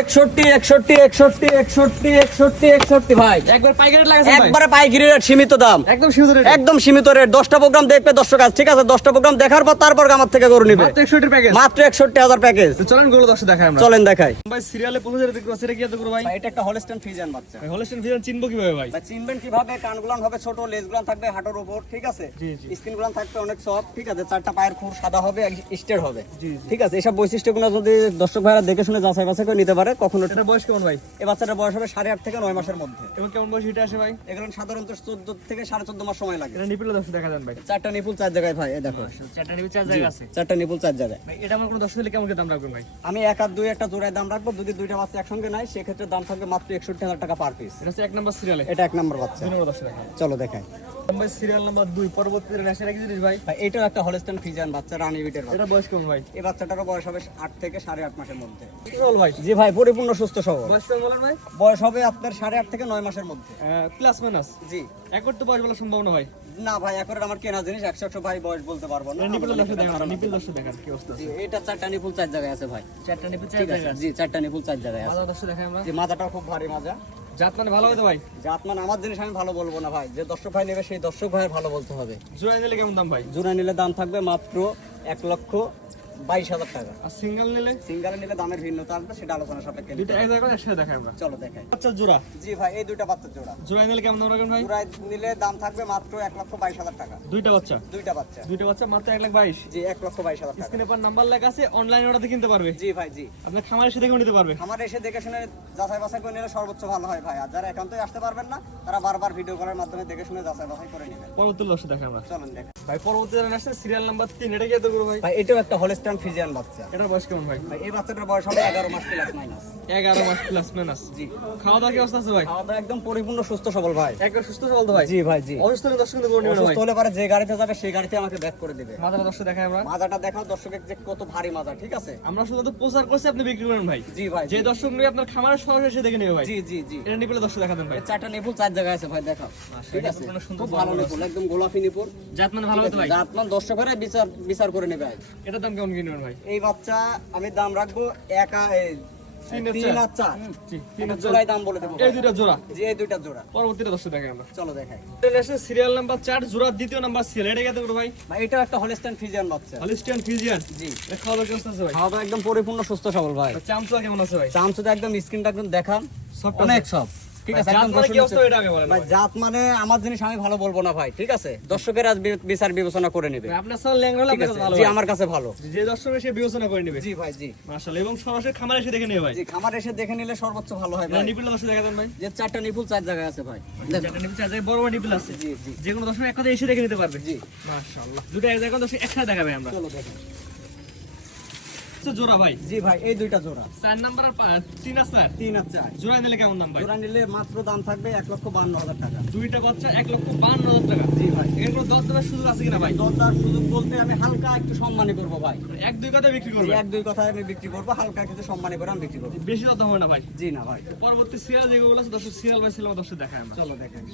একষট্টি একষট্টি একষট্টি একষট্টি একষট্টি একষট্টি একষট্টি ভাই। একবার পাইকারি লাগাছেন একবারে পাইকারি রেট সীমিত দাম। একদম সীমিত রেট। একদম সীমিত রেট। দশটা প্রোগ্রাম দেখবে দশটা কাজ ঠিক আছে? দশটা প্রোগ্রাম দেখার পর তারপর আমার থেকে গরু নিবে। মাত্র 61 প্যাকেজ মাত্র একষট্টি হাজার প্যাকেজ চলেনগুলো দশটা দেখাই আমরা। চলেন দেখাই। ভাই সিরিয়ালে প্রথম যেটা দেখতে পাচ্ছি কি এত ভাই? এটা একটা হলস্টেন ফিজিয়ান বাচ্চা। হলস্টেন ফিজান চিনবো কীভাবে ভাই? চিনবেন কীভাবে? কানগুলান হবে ছোট লেজগুলান থাকবে হাঁটুর উপর ঠিক আছে। স্কিনগুলান থাকবে অনেক সফট ঠিক আছে? চারটা পায়ের খুব সাদা হবে স্টেট হবে। ঠিক আছে? এসব বৈশিষ্ট্যগুলো যদি দর্শক ভাইরা দেখে শুনে যাচাই বাছাই করে নিতে পারে কখনো এটা বয়স কেমন ভাই? এই বাচ্চাটার বয়স হবে সাড়ে আট থেকে নয় মাসের মধ্যে। এবং কেমন বয়স এটা আসে ভাই? এগুলো সাধারণত চোদ্দ থেকে সাড়ে চোদ্দ মাস সময় লাগে। এটা নিপিলে দশটা দেখা যান ভাই। চারটা নিপুল চার জায়গায় ভাই এই দেখো। চারটা নিপি চার জায়গা আছে। চারটা নিপুল চার জায়গায়। ভাই এটা আমার কোনো দশ দিলে কেমন কি দাম রাখবেন ভাই? আমি এক আর দুই একটা জোড়ায় দাম রাখব যদি দুইটা বাচ্চা একসঙ্গে নাই সেক্ষেত্রে দাম থাকবে মাত্র একষট্টি হাজার টাকা পার পিস এটা হচ্ছে এক নম্বর সিরিয়ালে এটা এক নম্বর বাচ্চা। চলো দেখাই। ভাই সিরিয়াল নাম্বার দুই পরবর্তী ন্যাশনাল কি জিনিস ভাই। এটাও একটা হলস্টেন ফিজিয়ান বাচ্চা রানি বিটের এটা বয়স কেমন ভাই? এই বাচ্চাটারও বয়স হবে আট থেকে সাড়ে আট মাসের মধ্যে। চল ভাই? জি ভাই পরিপূর্ণ সুস্থ সবল। বয়স কেমন বলেন ভাই? বয়স হবে আপনার সাড়ে আট থেকে নয় মাসের মধ্যে। প্লাস মাইনাস জি। এক করতে বয়স বলা সম্ভব না ভাই না ভাই এখন আমার কেনা জিনিস একশো একশো ভাই বয়স বলতে পারব না। নিপিল আমার দশটা অনেকটা দেখা ধারণা। নিপিল। দশটা দেখান কি অবস্থা এটা চারটা নিপুল চার জায়গায় আছে ভাই। চারটা নিপিল চার ঠিক আছে জায়গা জি চারটা নিপুল চার জায়গায় আছে। মাথা দশটা দেখাই আমরা। জি মাজাটাও খুব ভারী মাজা। জাত মানে ভালো হবে তো ভাই? জাত মানে আমার জিনিস আমি ভালো বলব না ভাই। যে দর্শক ভাই নেবে সেই দর্শক ভাইয়ের ভালো বলতে হবে। জোড়া নিলে কেমন দাম ভাই? জোড়া নিলে দাম থাকবে মাত্র এক লক্ষ বাইশ হাজার টাকা। আর সিঙ্গেল নিলে? সিঙ্গালে নিলে দামের ভিন্নতা আসবে সেটা আলোচনা সাপেক্ষে দুইটা এক জায়গায় একসাথে দেখাই আমরা। চলো দেখাই। আচ্ছা জোড়া? জি ভাই এই দুইটা বাচ্চা জোড়া। জোড়া নিলে কেমন দাম রাখবেন ভাই? জোড়ায় নিলে দাম থাকবে মাত্র এক লক্ষ বাইশ হাজার টাকা। দুইটা বাচ্চা? দুইটা বাচ্চা। দুইটা বাচ্চা মাত্র এক লাখ বাইশ? জি এক লক্ষ বাইশ হাজার স্ক্রিনে পর নাম্বার লেখা আছে অনলাইন অর্ডার কিনতে পারবে। জি ভাই জি। আপনার খামার এসে দেখেও নিতে পারবে। আমার এসে দেখে শুনে যাচাই বাছাই করে নিলে সর্বোচ্চ ভালো হয় ভাই। আর যারা একান্তই আসতে পারবেন না তারা বারবার ভিডিও কলের মাধ্যমে দেখে শুনে যাচাই বাছাই করে নেবেন। পরবর্তী দশটা দেখাই আমরা। চলুন দেখেন ভাই পরবর্তী জানা আসছে সিরিয়াল নাম্বার তিন এটা কি এত করব ভাই? ভাই এটাও একটা হলস্টান ফিজিয়ান বাচ্চা। এটার বয়স কেমন ভাই? ভাই এই বাচ্চাটার বয়স হবে এগারো মাস প্লাস মাইনাস এগারো মাস প্লাস মাইনাস জি। খাওয়া দাওয়া কি অবস্থা আছে ভাই? খাওয়া দাওয়া একদম পরিপূর্ণ সুস্থ সবল ভাই। একবার সুস্থ সবল তো ভাই? জি ভাই জি। অসুস্থ হলে দর্শক করে নেবে অসুস্থ হলে পারে যে গাড়িতে যাবে সেই গাড়িতে আমাকে ব্যাক করে দিবে। মাথাটা দেখাই আমরা। মাজাটা দেখাও দর্শকের যে কত ভারী মাজা ঠিক আছে? আমরা শুধু তো প্রচার করছি আপনি বিক্রি করেন ভাই। জি ভাই যে। দর্শক নিয়ে আপনার খামারের সরাসরি এসে দেখে নেবে ভাই। জি জি জি। এটা নিপলে দশটা দেখাতেন ভাই। চারটা নিপুল চার জায়গায় আছে ভাই দেখাও। ঠিক আছে? সুন্দর খুব ভালো নিপুল একদম গোলাপি নিপুল। জাত মানে ভালো বিচার বিচার করে নেবে এটার দাম কেমন কিনবেন ভাই? এই বাচ্চা আমি দাম রাখব একা তিন আর তিন চার। আর চার। জি তিন এটা হাজার জোড়াই দাম বলে দেবো এই দুইটা জোড়া? জি এই দুইটা জোড়া। পরবর্তীটা দশটা দেখাই আমরা। চলো দেখাই। সিরিয়াল নাম্বার চার জোড়া দ্বিতীয় নাম্বার সিরিয়াল এটা কত ভাই? ভাই এটাও একটা ফিজিয়ান বাচ্চা। ফিজিয়ান জি। খাওয়া দাওয়া কি আছে ভাই? খাওয়া দাওয়া একদম পরিপূর্ণ সুস্থ সবল ভাই। চামচা কেমন আছে ভাই? চামচুতে একদম স্কিনটা একদম দেখান। সব অনেক সব জাত মানে মানে আমার জিনিস আমি ভালো বলব না ভাই ঠিক আছে? দর্শকের আজ বিচার বিবেচনা করে নেবে। জি আমার কাছে ভালো। যে দর্শক এসে বিবেচনা করে নেবে। জি ভাই জি। মাশাআল্লাহ এবং সরাসরি খামার এসে দেখে নেবে ভাই। জি খামার এসে দেখে নিলে সর্বোচ্চ ভালো হয় ভাই। নিপিল দর্শক দেখা দেন ভাই। যে চারটা নিপুল চার জায়গায় আছে ভাই। বড় বড় নিপিল আছে। জি জি। যে কোনো দর্শক এক কথা এসে দেখে নিতে পারবে। জি। মাশাআল্লাহ দুটো এক জায়গায় দর্শক একসাথে দেখাবে আমরা। চলো জোড়া ভাই? জি ভাই এই দুইটা জোড়া। চার নাম্বার আর তিন আর চার তিন আর চার জোড়া নিলে কেমন দাম ভাই? জোড়া নিলে মাত্র দাম থাকবে এক লক্ষ বান্ন হাজার টাকা। দুইটা বাচ্চা এক লক্ষ বান্ন হাজার টাকা। জি ভাই। এর কোনো দশ দামের সুযোগ আছে কিনা ভাই? দরদার সুযোগ বলতে আমি হালকা একটু সম্মানী করব ভাই। এক দুই কথা বিক্রি করবে? এক দুই কথায় আমি বিক্রি করব হালকা কিছু সম্মানী করে আমি বিক্রি করব। বেশি কথা হবে না ভাই। জি না ভাই। পরবর্তী সিরিয়াল যেগুলো আছে দর্শক সিরিয়াল বাই সিরিয়াল দর্শক দেখায় চলো দেখেন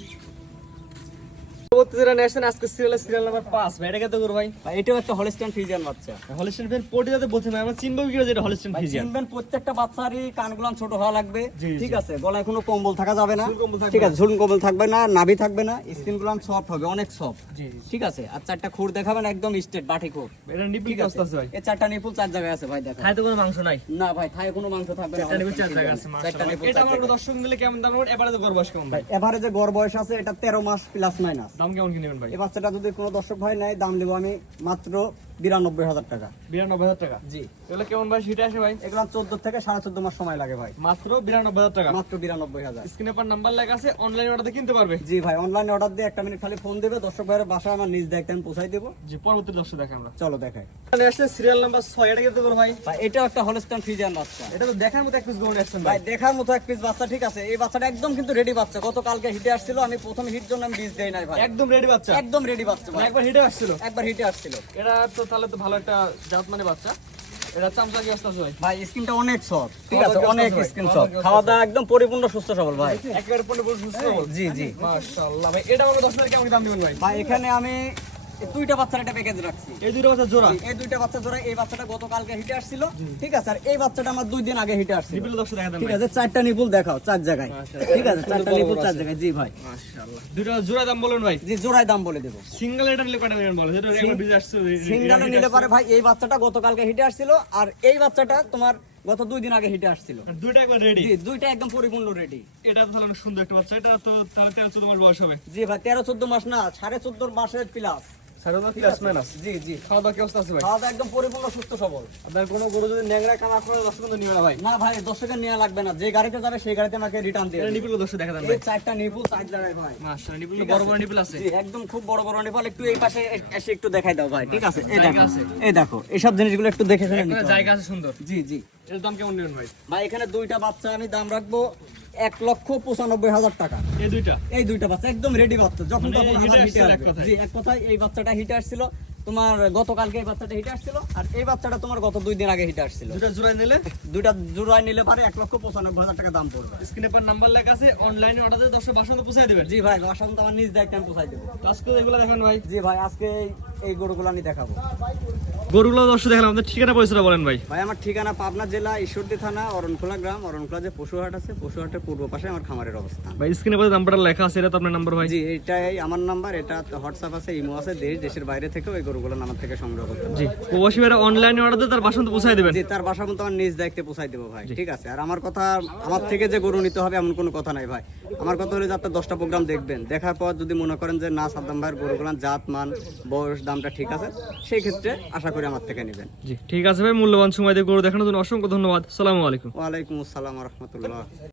পরবর্তী যেটা আজকে সিরিয়াল সিরিয়াল নাম্বার পাঁচ। ভাই এটা কত করব ভাই? ভাই এটাও একটা হলস্টাইন ফিজিয়ান বাচ্চা। হলিস্টেন ফেন পোটি যাতে বলতে না আমরা চিনবো কি করে যেটা হলিস্টেন ফিজিয়ান চিনবেন প্রত্যেকটা বাচ্চারই কানগুলান ছোট হওয়া লাগবে। জি, জি। ঠিক আছে গলায় কোনো কম্বল থাকা যাবে না। ঝুল কম্বল থাকবে ঠিক আছে ঝুল কম্বল থাকবে না নাভি থাকবে না স্কিন সফট হবে অনেক সফট জি জি। ঠিক আছে আর চারটা খুর দেখাবেন একদম স্ট্রেট বাটি খুর। এটা নিপিল ঠিক আছে। ভাই। এই চারটা নিপুল চার জায়গায় আছে ভাই দেখো খাই কোনো মাংস নাই? না ভাই থায়ে কোনো মাংস থাকবে না। চারটা নিপিল চার জায়গা আছে চারটা নিপুল এটা আমার দর্শক নিলে কেমন দাম? এবারে তো গর্বাস কেমন ভাই এভারেজে গড় বয়স আছে এটা তেরো মাস প্লাস মাইনাস দাম কেমন কিনবেন ভাই? এই বাচ্চাটা যদি কোনো দর্শক ভাই নেয়, দাম নেব আমি মাত্র বিরানব্বই হাজার টাকা। বিরানব্বই হাজার টাকা? জি। এগুলো কেমন ভাই? সেটা আসে ভাই? এগুলো চোদ্দ থেকে সাড়ে চোদ্দ মাস সময় লাগে ভাই। মাত্র বিরানব্বই হাজার টাকা? মাত্র বিরানব্বই হাজার। স্ক্রিনে পর নাম্বার লেখা আছে অনলাইন অর্ডার কিনতে পারবে? জি ভাই অনলাইনে অর্ডার দিয়ে একটা মিনিট খালি ফোন দেবে দর্শক ভাইয়ের বাসায় আমার নিজ দেখতে আমি পৌঁছাই দেবো। জি পরবর্তী দর্শক দেখে আমরা। চলো দেখাই। আসছে সিরিয়াল নাম্বার ছয় এটা কিন্তু ভাই? ভাই এটাও একটা হলস্টান ফিজিয়ান বাচ্চা। এটা তো দেখার মতো এক পিস গোল্ড আসছেন ভাই। দেখার মতো এক পিস বাচ্চা ঠিক আছে? এই বাচ্চাটা একদম কিন্তু রেডি বাচ্চা। গতকালকে হিটে আসছিল আমি প্রথম হিট জন্য আমি বীজ দেই নাই ভাই। একদম রেডি বাচ্চা? একদম রেডি বাচ্চা একবার হিটে আসছিল? একবার হিটে আসছিল। এটা তো তাহলে তো ভালো একটা জাত মানে বাচ্চা। এটা চামচা কি অবস্থা ভাই। ভাই স্কিনটা অনেক সফট ঠিক আছে অনেক স্কিন সফট খাওয়া দাওয়া একদম পরিপূর্ণ সুস্থ সবল ভাই। একেবারে সুস্থ সবল। জি জি। মাশাআল্লাহ ভাই এটা আমার দশ হাজার কেমন দাম দিবেন ভাই। ভাই এখানে আমি দুইটা বাচ্চার একটা প্যাকেজ রাখছি। এই দুটো বাচ্চা জোড়া? এই দুইটা বাচ্চা জোড়া এই বাচ্চাটা গতকালকে হিটে আসছিল ঠিক আছে? আর এই বাচ্চাটা আমার দুই দিন আগে হিটে আসছিল। নিপিল দর্শক দেখা ঠিক আছে চারটা নিপুল দেখাও চার জায়গায়। ঠিক আছে চারটা নিপুল চার জায়গায় জি ভাই। মাশাআল্লাহ। দুটো জোড়া দাম বলুন ভাই। জি জোড়ায় দাম বলে দেবো। সিঙ্গেল এটা নিলে কটা নেবেন বলো যেটা একবার বিজে আসছে সিঙ্গালে নিলে পারে ভাই এই বাচ্চাটা গতকালকে হিটে আসছিল আর এই বাচ্চাটা তোমার গত দুই দিন আগে হিটে আসছিল। দুইটা একবার রেডি জি দুইটা একদম পরিপূর্ণ রেডি এটা তো তাহলে সুন্দর একটা বাচ্চা। এটা তো তাহলে তেরো চোদ্দ মাস বয়স হবে। জি ভাই তেরো চোদ্দ মাস না সাড়ে চোদ্দ মাসের প্লাস সাড়ে দশ প্লাস জি জি। খাওয়া দাওয়া কি অবস্থা আছে ভাই? খাওয়া দাওয়া একদম পরিপূর্ণ সুস্থ সবল। আপনার কোনো গরু যদি ন্যাংরা কালা করে দশ পর্যন্ত নিবে না ভাই। না ভাই দশ নেওয়া লাগবে না। যে গাড়িতে যাবে সেই গাড়িতে আমাকে রিটার্ন দিয়ে এটা দর্শক দেখা দেন ভাই। চারটা নিপুল চার জায়গায় ভাই। মাশাআল্লাহ নিপিল বড় বড় নিপিল আছে। জি একদম খুব বড় বড় নেপাল। একটু এই পাশে এসে একটু দেখাই দাও ভাই। ঠিক আছে? এই দেখো। আছে। এই দেখো এইসব জিনিসগুলো একটু দেখে শুনে নিতে জায়গা আছে সুন্দর। জি জি। এর দাম কেমন নেবেন ভাই? ভাই এখানে দুইটা বাচ্চা আমি দাম রাখব এক লক্ষ পঁচানব্বই হাজার টাকা। এই দুইটা? এই দুইটা বাচ্চা একদম রেডি বাচ্চা। যখন মানে তখন আমার হিটে আসবে। জি এক কথায় এই বাচ্চাটা হিটে আসছিল। তোমার গতকালকে এই বাচ্চাটা হিটে আসছিল। আর এই বাচ্চাটা তোমার গত দুই দিন আগে হিটে আসছিল। দুইটা জোড়া নিলে? দুইটা জোড়ায় নিলে পারে এক লক্ষ পঁচানব্বই হাজার টাকা দাম পড়বে। স্ক্রিনে পর নাম্বার লেখা আছে অনলাইনে অর্ডার দিয়ে দর্শক বাসা পৌঁছাই দেবেন। জি ভাই বাসা তো আমার নিজ দায়িত্ব আমি পোষাই দেবো। আজকে এগুলো দেখেন ভাই। জি ভাই আজকে এই গরুগুলো আমি দেখাবো। গরুগুলো দর্শক দেখলাম। আপনার ঠিকানা পয়সাটা বলেন ভাই। ভাই আমার ঠিকানা পাবনা জেলা ঈশ্বরদী থানা অরণখোলা গ্রাম অরণখোলা যে পশুহাট আছে পশুহাটের পূর্ব পাশে আমার খামারের অবস্থান। ভাই স্ক্রিনে পর নাম্বারটা লেখা আছে এটা তো আপনার নাম্বার ভাই। জি এটাই আমার নাম্বার এটা হোয়াটসঅ্যাপ আছে ইমো আছে দেশ দেশের বাইরে থেকেও এই গরুগুলো আমার থেকে সংগ্রহ করতে। জি প্রবাসী ভাইরা অনলাইনে অর্ডার দিয়ে তার বাসা পৌঁছাই দেবেন। জি তার বাসা মতো আমার নিজ দায়িত্বে পৌঁছাই দেবো ভাই ঠিক আছে? আর আমার কথা আমার থেকে যে গরু নিতে হবে এমন কোনো কথা নাই ভাই। আমার কথা হলো যে আপনার দশটা প্রোগ্রাম দেখবেন। দেখার পর যদি মনে করেন যে না সাদ্দাম ভাইয়ের গরুগুলার জাত মান বয়স দামটা ঠিক আছে সেই ক্ষেত্রে আশা করি আমার থেকে নেবেন। জি ঠিক আছে ভাই মূল্যবান সময় দিয়ে গরু দেখানোর জন্য অসংখ্য ধন্যবাদ। সালামু আলাইকুম। ওয়ালাইকুম আসসালাম রহমতুল্লাহ।